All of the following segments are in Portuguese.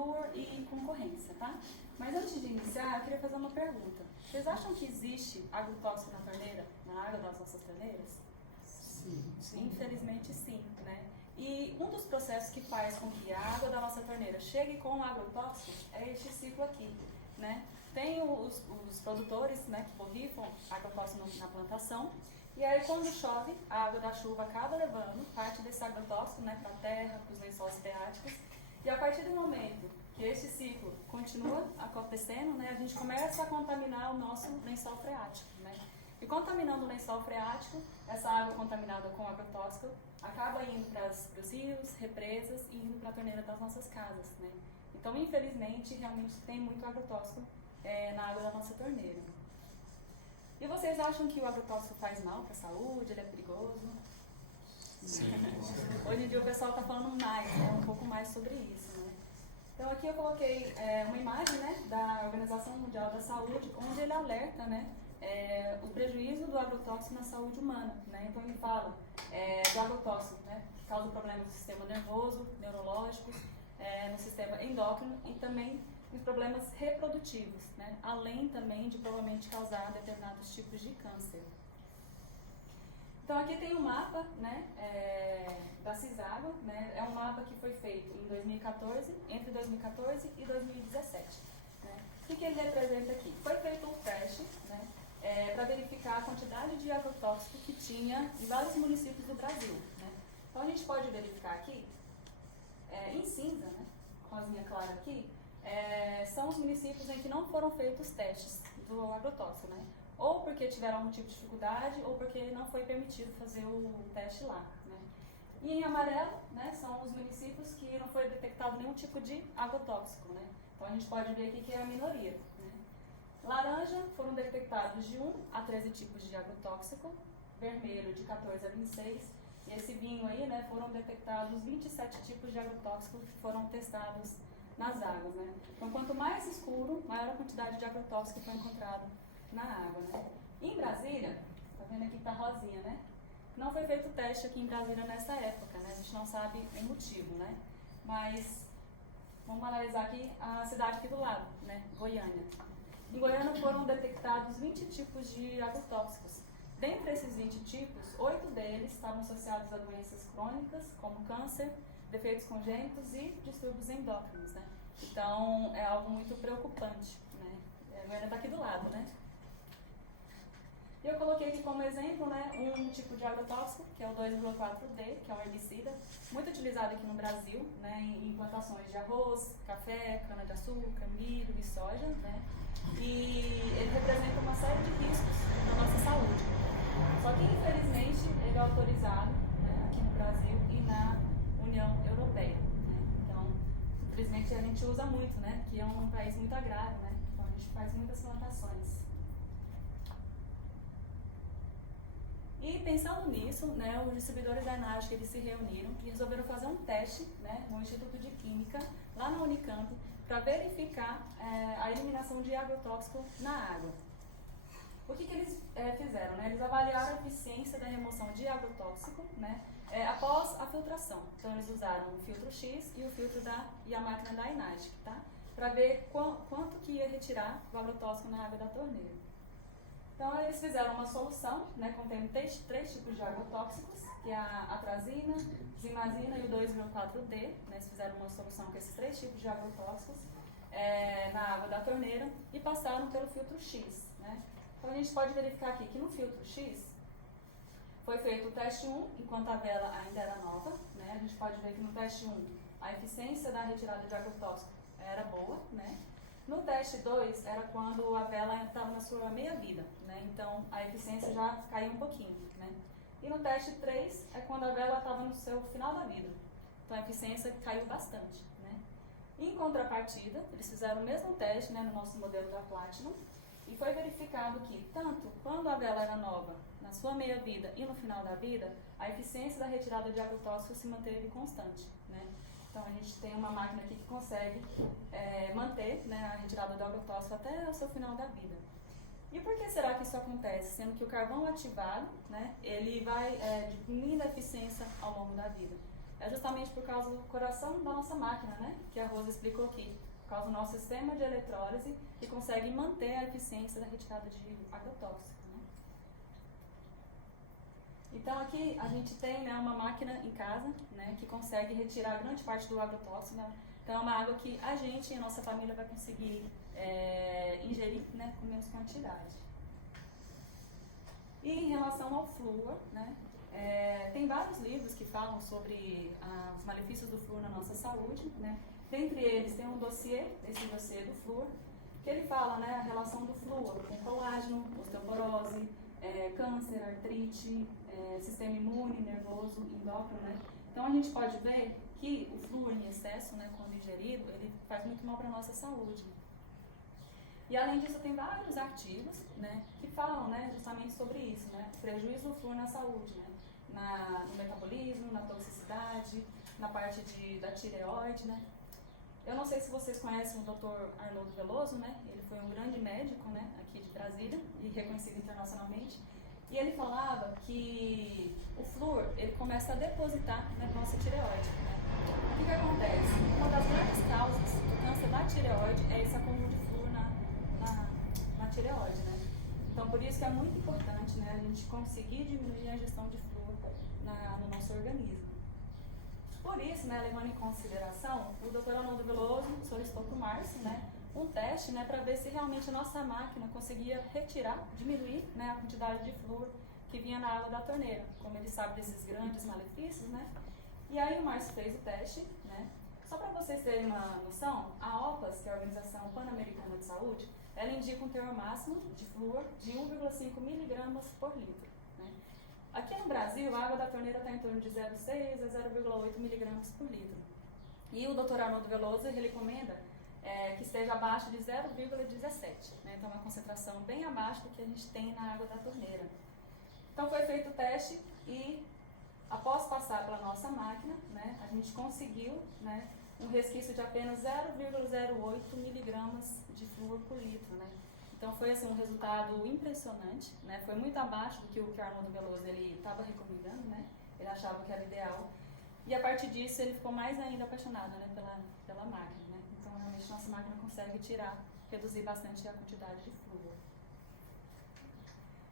flúor e concorrência, tá? Mas antes de iniciar, eu queria fazer uma pergunta. Vocês acham que existe agrotóxico na torneira, na água das nossas torneiras? Sim. Infelizmente sim, né? E um dos processos que faz com que a água da nossa torneira chegue com agrotóxico é este ciclo aqui, né? Tem os produtores, né, que borrifam agrotóxico na plantação, e aí quando chove, a água da chuva acaba levando parte desse agrotóxico, né, para a terra, para os lençóis freáticos, e a partir do momento que esse ciclo continua acontecendo, né, a gente começa a contaminar o nosso lençol freático, né? E contaminando o lençol freático, essa água contaminada com agrotóxico acaba indo para os rios, represas e indo para a torneira das nossas casas, né? Então, infelizmente, realmente tem muito agrotóxico na água da nossa torneira. E vocês acham que o agrotóxico faz mal para a saúde? Ele é perigoso? Sim. Hoje em dia o pessoal está falando mais, né, um pouco mais sobre isso, né? Então aqui eu coloquei uma imagem, né, da Organização Mundial da Saúde, onde ele alerta, né, o prejuízo do agrotóxico na saúde humana, né? Então ele fala do agrotóxico, né, que causa problemas no sistema nervoso, neurológicos, no sistema endócrino e também nos problemas reprodutivos, né, além também de provavelmente causar determinados tipos de câncer. Então aqui tem um mapa, né, da Ciságua, né, é um mapa que foi feito em 2014, entre 2014 e 2017. Né. O que ele representa aqui? Foi feito um teste, né, para verificar a quantidade de agrotóxico que tinha em vários municípios do Brasil. Né. Então a gente pode verificar aqui, em cinza, né, rosinha clara aqui, são os municípios em que não foram feitos testes do agrotóxico, né? Ou porque tiveram algum tipo de dificuldade, ou porque não foi permitido fazer o teste lá, né? E em amarelo, né, são os municípios que não foi detectado nenhum tipo de agrotóxico, né? Então a gente pode ver aqui que é a minoria, né? Laranja, foram detectados de 1 a 13 tipos de agrotóxico, vermelho de 14 a 26, e esse vinho aí, né, foram detectados 27 tipos de agrotóxico que foram testados nas águas, né? Então, quanto mais escuro, maior a quantidade de agrotóxico que foi encontrado na água, né? Em Brasília, tá vendo aqui que tá rosinha, né? Não foi feito teste aqui em Brasília nessa época, né? A gente não sabe o motivo, né? Mas vamos analisar aqui a cidade aqui do lado, né? Goiânia. Em Goiânia foram detectados 20 tipos de agrotóxicos. Dentre esses 20 tipos, 8 deles estavam associados a doenças crônicas, como câncer, defeitos congênitos e distúrbios endócrinos, né? Então, é algo muito preocupante, né? A Goiânia está aqui do lado, né? E eu coloquei aqui como exemplo, né, um tipo de agrotóxico, que é o 2,4-D, que é um herbicida, muito utilizado aqui no Brasil, né, em plantações de arroz, café, cana-de-açúcar, milho e soja, né? E ele representa uma série de riscos na nossa saúde. Só que, infelizmente, ele é autorizado, né, aqui no Brasil e na União Europeia, né? Então, infelizmente a gente usa muito, né? Que é um país muito agrário, né? Então a gente faz muitas plantações. E pensando nisso, né, os distribuidores da Enagica, eles se reuniram e resolveram fazer um teste, né, no Instituto de Química, lá na Unicamp, para verificar a eliminação de agrotóxico na água. O que eles fizeram? Né? Eles avaliaram a eficiência da remoção de agrotóxico, né, após a filtração. Então eles usaram o filtro X e o filtro e a máquina da Enagica, tá? Para ver quanto que ia retirar o agrotóxico na água da torneira. Então eles fizeram uma solução, né, contendo três tipos de agrotóxicos, que é a atrazina, zimazina e o 2,4-D. Né? Eles fizeram uma solução com esses 3 tipos de agrotóxicos na água da torneira e passaram pelo filtro X. Né? Então a gente pode verificar aqui que no filtro X foi feito o teste 1, enquanto a vela ainda era nova. Né? A gente pode ver que no teste 1 a eficiência da retirada de agrotóxico era boa. Né? No teste 2 era quando a vela estava na sua meia-vida, né? Então a eficiência já caiu um pouquinho. Né? E no teste 3 é quando a vela estava no seu final da vida. Então a eficiência caiu bastante. Né? Em contrapartida, eles fizeram o mesmo teste, né, no nosso modelo da Platinum, e foi verificado que, tanto quando a vela era nova, na sua meia-vida e no final da vida, a eficiência da retirada de agrotóxico se manteve constante. Né? Então a gente tem uma máquina aqui que consegue manter, né, a retirada do agrotóxico até o seu final da vida. E por que será que isso acontece? Sendo que o carvão ativado, né, ele vai diminuindo a eficiência ao longo da vida. é justamente por causa do coração da nossa máquina, né? Que a Rosa explicou aqui. Por causa do nosso sistema de eletrólise, que consegue manter a eficiência da retirada de água tóxica, né? Então aqui a gente tem, né, uma máquina em casa, né, que consegue retirar grande parte do agrotóxico, né? Então é uma água que a gente e a nossa família vai conseguir ingerir, né, com menos quantidade. E em relação ao flúor, né, tem vários livros que falam sobre os malefícios do flúor na nossa saúde, né? Dentre eles tem um dossiê, esse dossiê do flúor, que ele fala, né, a relação do flúor com colágeno, osteoporose, câncer, artrite, sistema imune, nervoso, endócrino, né? Então a gente pode ver que o flúor em excesso, né, quando ingerido, ele faz muito mal para a nossa saúde. E além disso tem vários artigos, né, que falam, né, justamente sobre isso, né, o prejuízo do flúor na saúde, né, no metabolismo, na toxicidade, na parte da tireoide, né. Eu não sei se vocês conhecem o Dr. Arnoldo Veloso, né, ele foi um grande médico, né, aqui de Brasília e reconhecido internacionalmente. E ele falava que o flúor, ele começa a depositar na nossa tireoide, né? O que acontece? Uma das grandes causas do câncer da tireoide é esse acúmulo de flúor na tireoide, né? Então, por isso que é muito importante, né, a gente conseguir diminuir a ingestão de flúor no nosso organismo. Por isso, né, levando em consideração, o Dr. Arnoldo Veloso solicitou para o Márcio, né, um teste, né, para ver se realmente a nossa máquina conseguia diminuir, né, a quantidade de flúor que vinha na água da torneira, como ele sabe desses grandes malefícios, né. E aí o Márcio fez o teste, né. Só para vocês terem uma noção, a OPAS, que é a Organização Pan-Americana de Saúde, ela indica um teor máximo de flúor de 1,5 miligramas por litro. Né. Aqui no Brasil, a água da torneira está em torno de 0,6 a 0,8 miligramas por litro. E o Dr. Arnoldo Veloso, ele recomenda que esteja abaixo de 0,17. Né? Então, é uma concentração bem abaixo do que a gente tem na água da torneira. Então, foi feito o teste e, após passar pela nossa máquina, né, a gente conseguiu, né, um resquício de apenas 0,08 miligramas de flúor por litro. Né? Então, foi assim, um resultado impressionante, né? Foi muito abaixo do que o Arnoldo Veloso estava recomendando, né? Ele achava que era ideal. E a partir disso, ele ficou mais ainda apaixonado, né, pela máquina. Né? Então, realmente, nossa máquina consegue reduzir bastante a quantidade de flúor.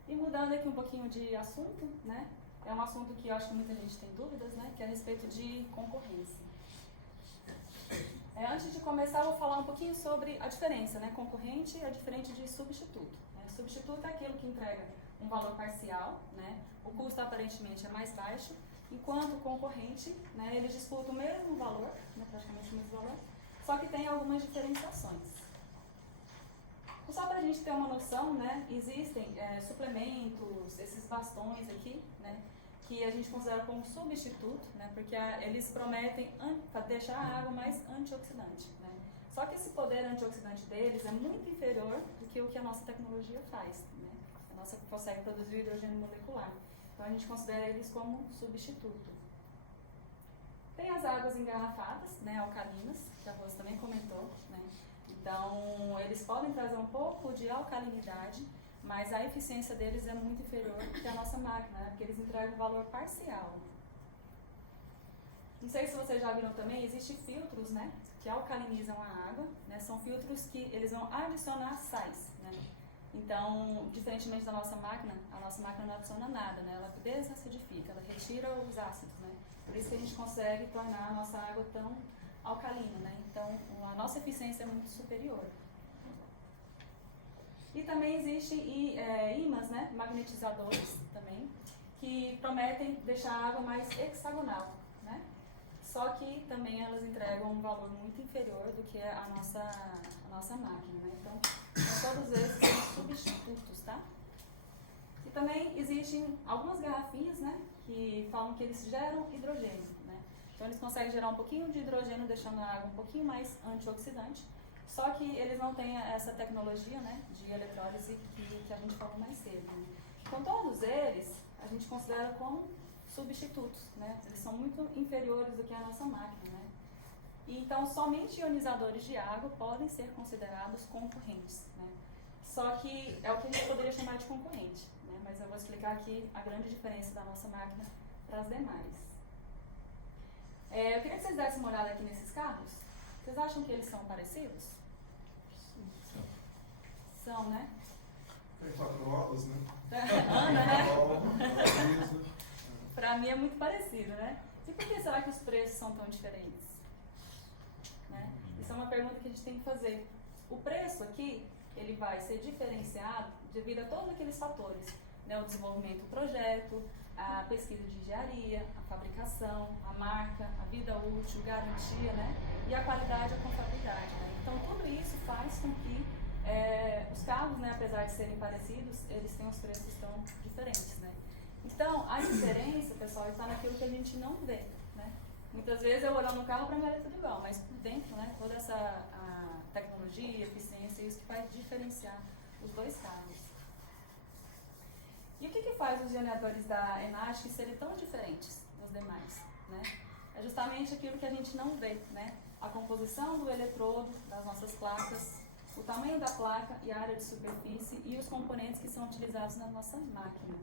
E mudando aqui um pouquinho de assunto, né? É um assunto que eu acho que muita gente tem dúvidas, né? Que é a respeito de concorrência. Antes de começar, eu vou falar um pouquinho sobre a diferença, né? Concorrente é diferente de substituto. Né? Substituto é aquilo que entrega um valor parcial, né? O custo aparentemente é mais baixo, enquanto o concorrente, né, eles disputam o mesmo valor, né, praticamente o mesmo valor, só que tem algumas diferenciações. Então, só para a gente ter uma noção, né, existem suplementos, esses bastões aqui, né, que a gente considera como substituto, né, porque eles prometem deixar a água mais antioxidante. Né. Só que esse poder antioxidante deles é muito inferior do que o que a nossa tecnologia faz. Né. A nossa consegue produzir o hidrogênio molecular. Então a gente considera eles como substituto. Tem as águas engarrafadas, né, alcalinas, que a Rosa também comentou. Né. Então eles podem trazer um pouco de alcalinidade, mas a eficiência deles é muito inferior que a nossa máquina, né, porque eles entregam um valor parcial. Não sei se vocês já viram também, existem filtros, né, que alcalinizam a água. Né, são filtros que eles vão adicionar sais. Né. Então, diferentemente da nossa máquina, a nossa máquina não adiciona nada, né? Ela desacidifica, ela retira os ácidos, né? Por isso que a gente consegue tornar a nossa água tão alcalina, né? Então, a nossa eficiência é muito superior. E também existem ímãs, né? Magnetizadores também, que prometem deixar a água mais hexagonal, né? Só que também elas entregam um valor muito inferior do que a nossa máquina, né? Então, todos esses são substitutos, tá? E também existem algumas garrafinhas, né, que falam que eles geram hidrogênio, né? Então eles conseguem gerar um pouquinho de hidrogênio, deixando a água um pouquinho mais antioxidante, só que eles não têm essa tecnologia, né, de eletrólise que a gente falou mais cedo. Né? Então todos eles a gente considera como substitutos, né? Eles são muito inferiores do que a nossa máquina, né? E, então, somente ionizadores de água podem ser considerados concorrentes, né? Só que é o que a gente poderia chamar de concorrente, né? Mas eu vou explicar aqui a grande diferença da nossa máquina para as demais. Eu queria que vocês dessem uma olhada aqui nesses carros. Vocês acham que eles são parecidos? São, né? Tem 4 rodas, né? Anda, né? Né? Pra mim é muito parecido, né? E por que será que os preços são tão diferentes? Né? Isso é uma pergunta que a gente tem que fazer. O preço aqui, ele vai ser diferenciado devido a todos aqueles fatores, né? O desenvolvimento do projeto, a pesquisa de engenharia, a fabricação, a marca, a vida útil, garantia, né? E a qualidade e a confiabilidade, né? Então tudo isso faz com que os carros, né, apesar de serem parecidos, eles têm os preços tão diferentes, né? Então, a diferença, pessoal, está naquilo que a gente não vê, né? Muitas vezes eu olho no carro para mim é tudo igual, mas por dentro, né, toda essa a tecnologia, eficiência, isso que vai diferenciar os dois carros. E o que faz os ioneadores da Enagic serem tão diferentes dos demais, né? É justamente aquilo que a gente não vê, né? A composição do eletrodo das nossas placas, o tamanho da placa e a área de superfície e os componentes que são utilizados na nossa máquina.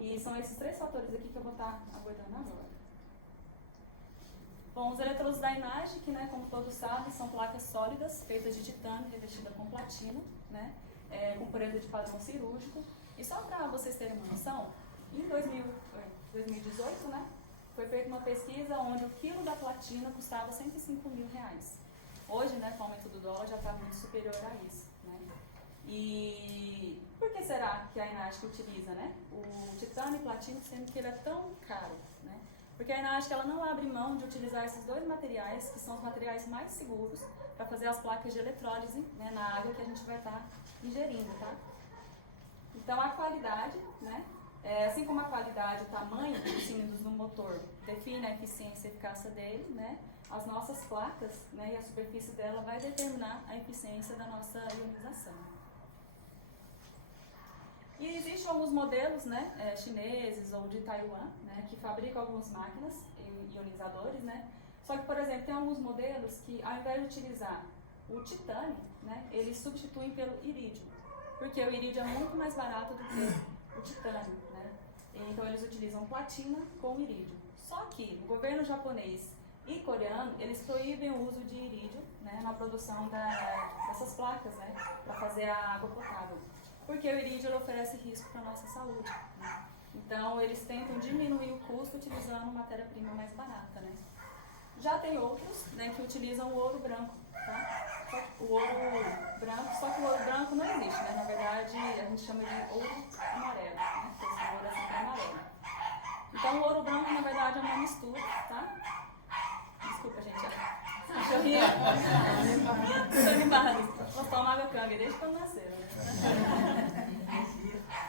E são esses 3 fatores aqui que eu vou estar abordando agora. Bom, os eletrodos da Enagic, né, como todos sabem, são placas sólidas, feitas de titânio, revestida com platina, né, com pureza de padrão cirúrgico. E só para vocês terem uma noção, em 2018, né, foi feita uma pesquisa onde o quilo da platina custava R$105 mil. Hoje, né, com o aumento do dólar, já está muito superior a isso, né? E por que será que a Enagic utiliza, né, o titânio e platino, sendo que ele é tão caro, né? Porque a Enagic, ela não abre mão de utilizar esses 2 materiais, que são os materiais mais seguros, para fazer as placas de eletrólise, né, na água que a gente vai estar ingerindo, tá? Então, a qualidade, né, assim como a qualidade, o tamanho dos cilindros do motor define a eficiência e eficácia dele, né, as nossas placas, né, e a superfície dela vai determinar a eficiência da nossa ionização. E existem alguns modelos, né, chineses ou de Taiwan, né, que fabricam algumas máquinas ionizadores, né. Só que, por exemplo, tem alguns modelos que, ao invés de utilizar o titânio, né, eles substituem pelo irídio, porque o irídio é muito mais barato do que o titânio, né. Então eles utilizam platina com irídio. Só que o governo japonês e coreano, eles proíbem o uso de irídio, né, na produção dessas placas, né, para fazer a água potável. Porque o irídio ele oferece risco para a nossa saúde, né? Então, eles tentam diminuir o custo utilizando matéria-prima mais barata, né? Já tem outros, né, que utilizam o ouro branco, tá? O ouro branco, só que o ouro branco não existe, né? Na verdade, a gente chama de ouro amarelo, né? Porque esse ouro é sempre amarelo. Então, o ouro branco, na verdade, é uma mistura, tá? Desculpa, gente. Cachorrinha. Estou animada. Vou tomar água canga desde quando nasceram, né?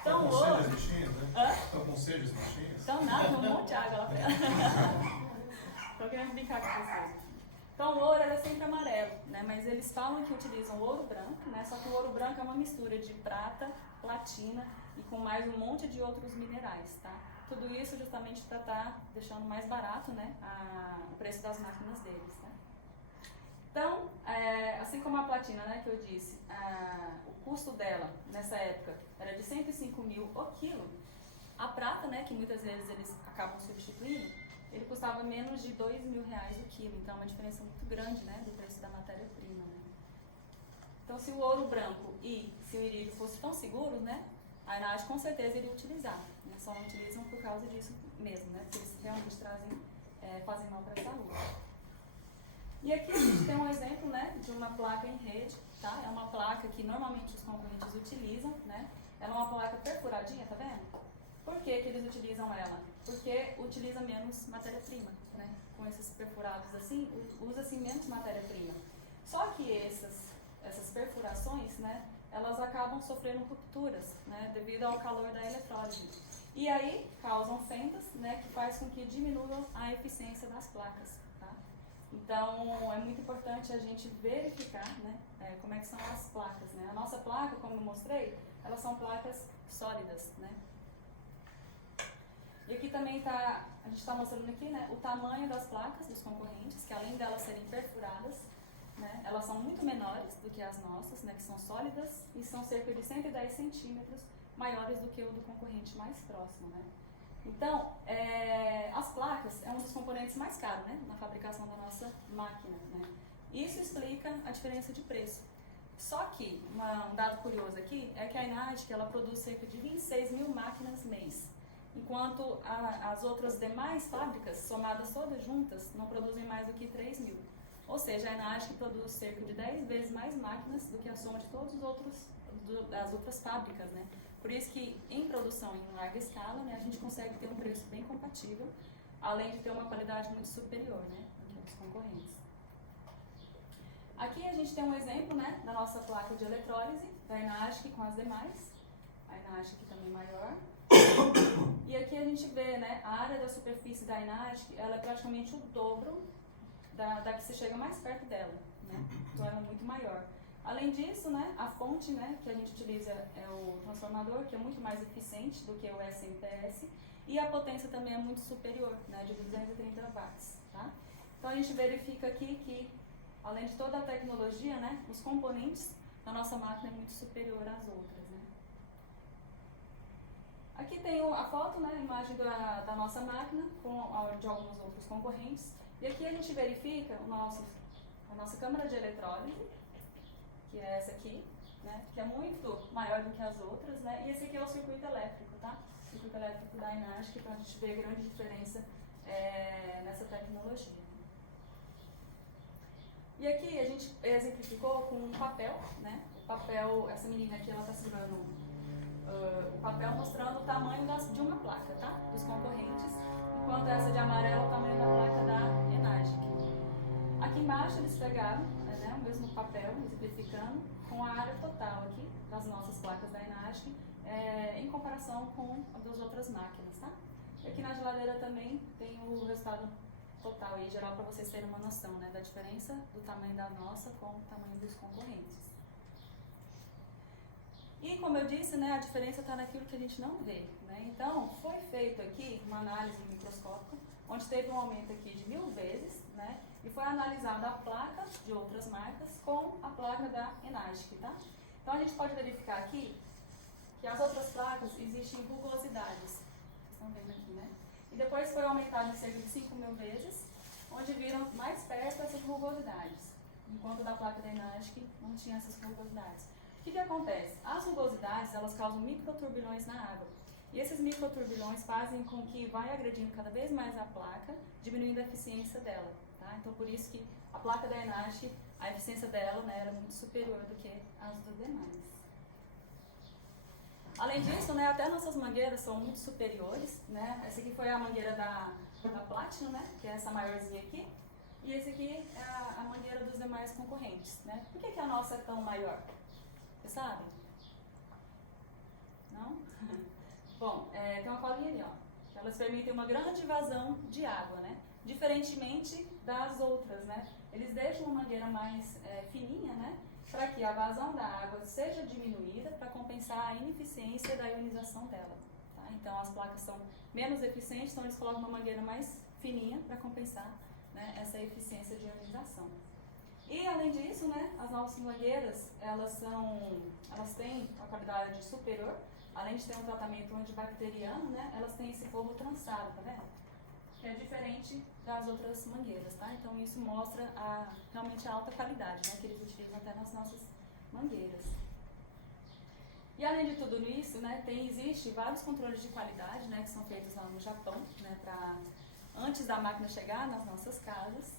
Então, o ouro. Estão com sede as bichinhas? Então, nada, um monte de água lá pra ela. Estou querendo brincar com vocês. Então, o ouro é sempre amarelo, né? Mas eles falam que utilizam o ouro branco, né? Só que o ouro branco é uma mistura de prata, platina e com mais um monte de outros minerais, tá? Tudo isso justamente para estar deixando mais barato, né, o preço das máquinas deles, né? Então, assim como a platina, né, que eu disse, o custo dela nessa época era de 105 mil o quilo, a prata, né, que muitas vezes eles acabam substituindo, ele custava menos de R$2 mil o quilo, então é uma diferença muito grande, né, do preço da matéria-prima, né? Então, se o ouro branco e se o irídio fossem tão seguros, né, a Enagic com certeza iria utilizar, né? Só não utilizam por causa disso mesmo, né? Porque eles realmente fazem mal para a saúde. E aqui a gente tem um exemplo, né, de uma placa em rede, tá? É uma placa que normalmente os concorrentes utilizam, né? Ela é uma placa perfuradinha, tá vendo? Por que eles utilizam ela? Porque utiliza menos matéria-prima, né? Com esses perfurados assim, usa-se menos matéria-prima. Só que essas perfurações, né, elas acabam sofrendo rupturas, né, devido ao calor da eletrólise. E aí causam fendas, né, que faz com que diminua a eficiência das placas, tá? Então é muito importante a gente verificar, né, como é que são as placas, né? A nossa placa, como eu mostrei, elas são placas sólidas, né? E aqui também a gente está mostrando aqui, né, o tamanho das placas dos concorrentes, que além delas serem perfuradas, né, elas são muito menores do que as nossas, né, que são sólidas e são cerca de 110 centímetros maiores do que o do concorrente mais próximo, né. Então, as placas é um dos componentes mais caros, né, na fabricação da nossa máquina, né? Isso explica a diferença de preço. Só que, um dado curioso aqui, é que a Enagic, ela produz cerca de 26 mil máquinas mês, enquanto as outras demais fábricas, somadas todas juntas, não produzem mais do que 3 mil. Ou seja, a Enagic produz cerca de 10 vezes mais máquinas do que a soma de todos os outros, das outras fábricas, né? Por isso que em produção em larga escala, né, a gente consegue ter um preço bem compatível, além de ter uma qualidade muito superior, né, do que os concorrentes. Aqui a gente tem um exemplo, né, da nossa placa de eletrólise, da Enagic com as demais, a Enagic também maior. E aqui a gente vê, né, a área da superfície da Enagic, ela é praticamente o dobro da que se chega mais perto dela, né, então ela é muito maior. Além disso, né, a fonte, né, que a gente utiliza é o transformador, que é muito mais eficiente do que o SMPS, e a potência também é muito superior, né, de 230 watts. Tá? Então a gente verifica aqui que, além de toda a tecnologia, né, os componentes da nossa máquina é muito superior às outras. Né. Aqui tem a foto, né, a imagem da nossa máquina de alguns outros concorrentes, e aqui a gente verifica a nossa câmara de eletrólise, que é essa aqui, né, que é muito maior do que as outras, né, e esse aqui é o circuito elétrico, tá? O circuito elétrico da Enagic, então a gente vê grande diferença nessa tecnologia. E aqui a gente exemplificou com um papel, né, o papel, essa menina aqui, ela está segurando o papel mostrando o tamanho de uma placa, tá? Dos concorrentes, enquanto essa de amarelo é o tamanho da placa da Enagic. Aqui embaixo eles pegaram o mesmo papel, exemplificando, com a área total aqui das nossas placas da Enagic, em comparação com a das outras máquinas, tá? E aqui na geladeira também tem o resultado total aí, geral, para vocês terem uma noção, né, da diferença do tamanho da nossa com o tamanho dos concorrentes. E como eu disse, né, a diferença está naquilo que a gente não vê, né? Então, foi feito aqui uma análise microscópica, onde teve um aumento aqui de 1000 vezes, né? E foi analisada a placa de outras marcas com a placa da Enagic, tá? Então a gente pode verificar aqui que as outras placas existem rugosidades, vocês estão vendo aqui, né? E depois foi aumentado em cerca de 5000 vezes, onde viram mais perto essas rugosidades, enquanto da placa da Enagic não tinha essas rugosidades. O que acontece? As rugosidades, elas causam microturbilhões na água. E esses microturbilhões fazem com que vai agredindo cada vez mais a placa, diminuindo a eficiência dela. Tá? Então, por isso que a placa da Enagic, a eficiência dela, né, era muito superior do que as dos demais. Além disso, né, até nossas mangueiras são muito superiores. Né? Essa aqui foi a mangueira da Platinum, né, que é essa maiorzinha aqui. E esse aqui é a mangueira dos demais concorrentes. Né? Por que a nossa é tão maior? Vocês sabem? Não? Bom, tem uma colinha ali, ó. Elas permitem uma grande vazão de água, né? Diferentemente das outras, né? Eles deixam uma mangueira mais fininha, né? Para que a vazão da água seja diminuída para compensar a ineficiência da ionização dela. Tá? Então as placas são menos eficientes, então eles colocam uma mangueira mais fininha para compensar, né, essa eficiência de ionização. E além disso, né, as nossas mangueiras, elas têm uma qualidade superior, além de ter um tratamento antibacteriano, né, elas têm esse forro trançado, tá vendo? Que é diferente das outras mangueiras, tá? Então isso mostra realmente a alta qualidade, né, que eles utilizam até nas nossas mangueiras. E além de tudo isso, né, existe vários controles de qualidade, né, que são feitos lá no Japão, né, antes da máquina chegar nas nossas casas.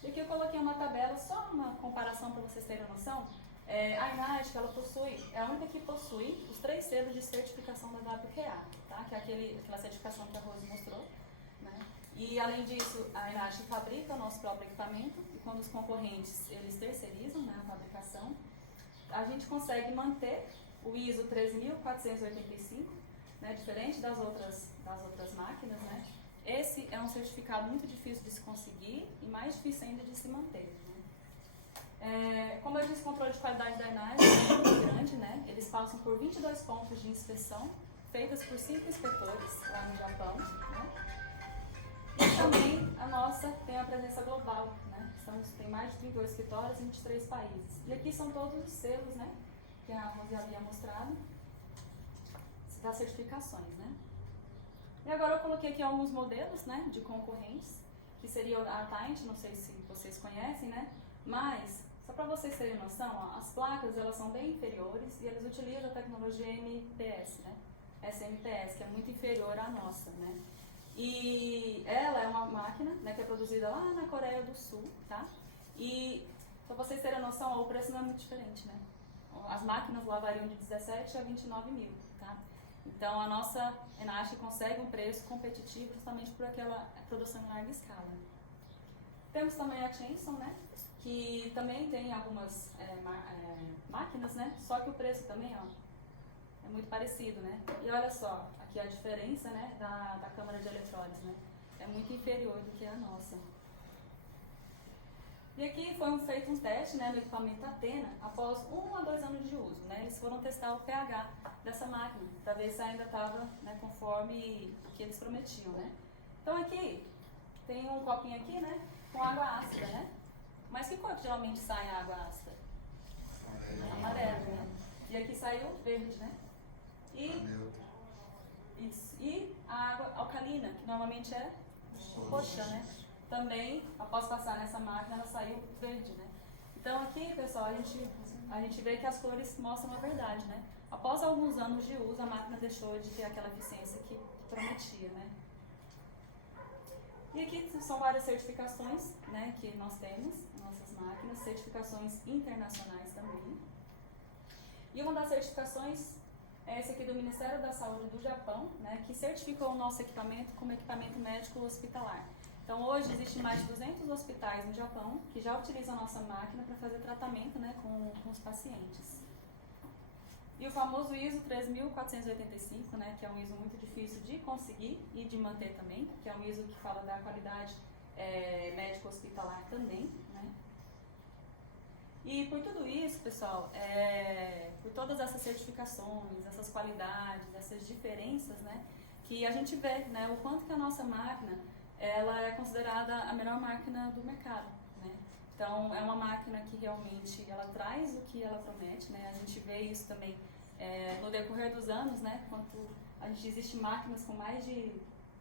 E aqui eu coloquei uma tabela, só uma comparação para vocês terem noção. A Enagic, ela é a única que possui os 3 selos de certificação da WQA, tá? Que é aquela certificação que a Rose mostrou. Né? E além disso, a Enagic fabrica o nosso próprio equipamento, e quando os concorrentes eles terceirizam, né, a fabricação, a gente consegue manter o ISO 13485, né, diferente das outras máquinas, né? Esse é um certificado muito difícil de se conseguir e mais difícil ainda de se manter. Né? Como eu disse, o controle de qualidade da Enagic é muito grande, né? Eles passam por 22 pontos de inspeção, feitas por 5 inspetores lá no Japão. Né? E também a nossa tem a presença global, né? Tem mais de 38 escritórios em 23 países. E aqui são todos os selos, né, que a Rose havia mostrado, das certificações. Né? E agora eu coloquei aqui alguns modelos, né, de concorrentes, que seria a Tint, não sei se vocês conhecem, né, mas só para vocês terem noção, ó, as placas elas são bem inferiores e eles utilizam a tecnologia MPS, né, SMPS, que é muito inferior à nossa, né. E ela é uma máquina, né, que é produzida lá na Coreia do Sul, tá? E para vocês terem noção, ó, o preço não é muito diferente, né? As máquinas lá variam de 17 a 29 mil, tá? Então, a nossa Enache consegue um preço competitivo justamente por aquela produção em larga escala. Temos também a Chanson, né? Que também tem algumas máquinas, né? Só que o preço também, ó, é muito parecido, né? E olha só, aqui a diferença, né, da câmara de eletrólise, né? É muito inferior do que a nossa. E aqui foi feito um teste, né, no equipamento Athena após 1 a 2 anos de uso, né? Eles foram testar o pH dessa máquina para ver se ainda estava, né, conforme o que eles prometiam, né? Então aqui tem um copinho aqui, né, com água ácida, né? Mas que cor que geralmente sai a água ácida? Amarelo, né? E aqui saiu verde, né? Isso. E a água alcalina, que normalmente é roxa, né? Também, após passar nessa máquina, ela saiu verde, né? Então aqui, pessoal, a gente vê que as cores mostram a verdade, né? Após alguns anos de uso, a máquina deixou de ter aquela eficiência que prometia, né? E aqui são várias certificações, né, que nós temos em nossas máquinas, certificações internacionais também. E uma das certificações é esse aqui do Ministério da Saúde do Japão, né, que certificou o nosso equipamento como equipamento médico hospitalar. Então hoje existem mais de 200 hospitais no Japão que já utilizam a nossa máquina para fazer tratamento, né, com os pacientes. E o famoso ISO 3485, né, que é um ISO muito difícil de conseguir e de manter também, que é um ISO que fala da qualidade médico-hospitalar também, né. E por tudo isso, pessoal, por todas essas certificações, essas qualidades, essas diferenças, né, que a gente vê, né, o quanto que a nossa máquina ela é considerada a melhor máquina do mercado, né. Então, é uma máquina que realmente ela traz o que ela promete, né. A gente vê isso também no decorrer dos anos, né, quanto a gente existe máquinas com mais de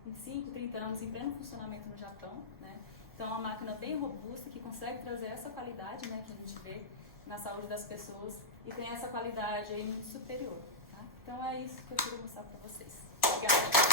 25, 30 anos em pleno funcionamento no Japão, né. Então, é uma máquina bem robusta que consegue trazer essa qualidade, né, que a gente vê na saúde das pessoas e tem essa qualidade aí muito superior, tá? Então, é isso que eu queria mostrar para vocês. Obrigada.